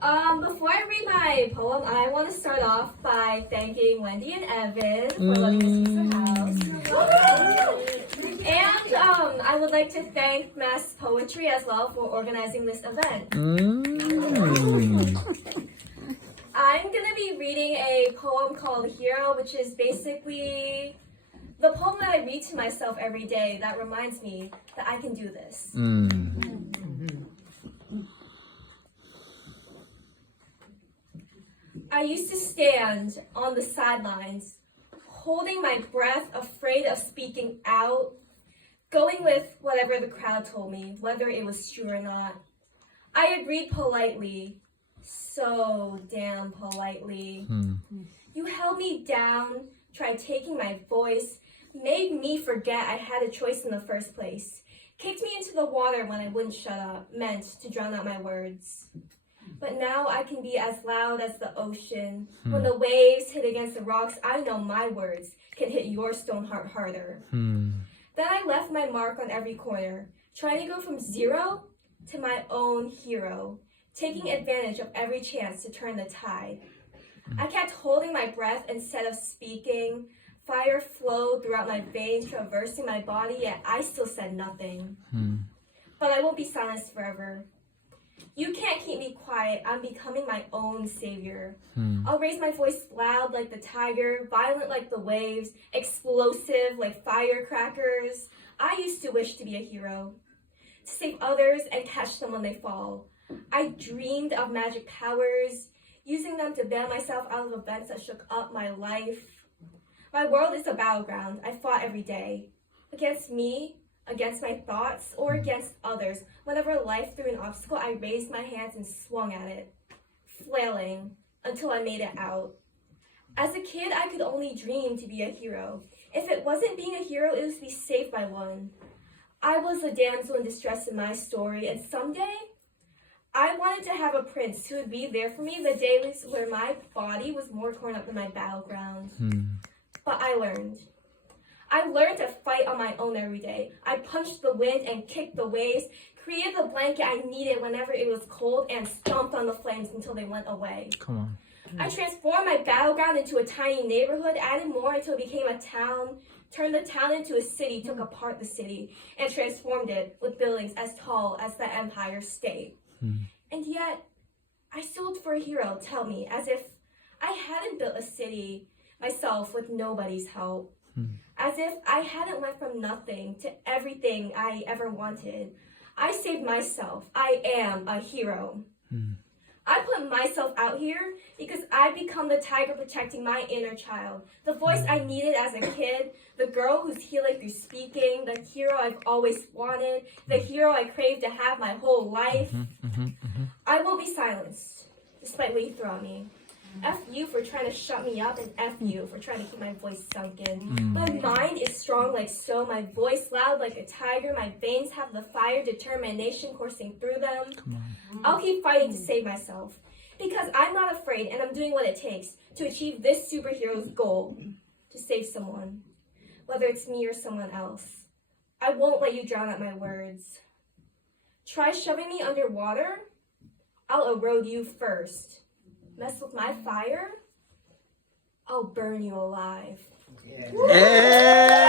Before I read my poem, I want to start off by thanking Wendy and Evan for letting us use the house. And I would like to thank Mass Poetry as well for organizing this event. I'm gonna be reading a poem called Hero, which is basically the poem that I read to myself every day that reminds me that I can do this. I used to stand on the sidelines, holding my breath, afraid of speaking out, going with whatever the crowd told me, whether it was true or not. I agreed politely, so damn politely. You held me down, tried taking my voice, made me forget I had a choice in the first place, kicked me into the water when I wouldn't shut up, meant to drown out my words. But now I can be as loud as the ocean. When the waves hit against the rocks, I know my words can hit your stone heart harder. Then I left my mark on every corner, trying to go from zero to my own hero, taking advantage of every chance to turn the tide. I kept holding my breath instead of speaking. Fire flowed throughout my veins, traversing my body, yet I still said nothing. But I won't be silenced forever. You can't keep me quiet. I'm becoming my own savior. I'll raise my voice loud like the tiger, violent like the waves, explosive like firecrackers. I used to wish to be a hero, to save others and catch them when they fall. I dreamed of magic powers, using them to bail myself out of events that shook up my life. My world is a battleground. I fought every day, against me, against my thoughts, or against others. Whenever life threw an obstacle, I raised my hands and swung at it, flailing until I made it out. As a kid, I could only dream to be a hero. If it wasn't being a hero, it was to be saved by one. I was a damsel in distress in my story, and someday, I wanted to have a prince who would be there for me the days where my body was more torn up than my battleground. But I learned. I learned to fight on my own every day. I punched the wind and kicked the waves, created the blanket I needed whenever it was cold, and stomped on the flames until they went away. Come on. I transformed my battleground into a tiny neighborhood, added more until it became a town, turned the town into a city, took apart the city, and transformed it with buildings as tall as the Empire State. And yet, I still looked for a hero, tell me, as if I hadn't built a city myself with nobody's help. As if I hadn't went from nothing to everything I ever wanted. I saved myself. I am a hero. I put myself out here because I've become the tiger protecting my inner child, the voice I needed as a kid, the girl who's healing through speaking, the hero I've always wanted, the hero I craved to have my whole life. I won't be silenced, despite what you throw at me. F you for trying to shut me up, and F you for trying to keep my voice sunken. My mind is strong like stone, my voice loud like a tiger, my veins have the fire, determination coursing through them. I'll keep fighting to save myself, because I'm not afraid and I'm doing what it takes to achieve this superhero's goal, to save someone, whether it's me or someone else. I won't let you drown out my words. Try shoving me underwater, I'll erode you first. Mess with my fire, I'll burn you alive. Yeah.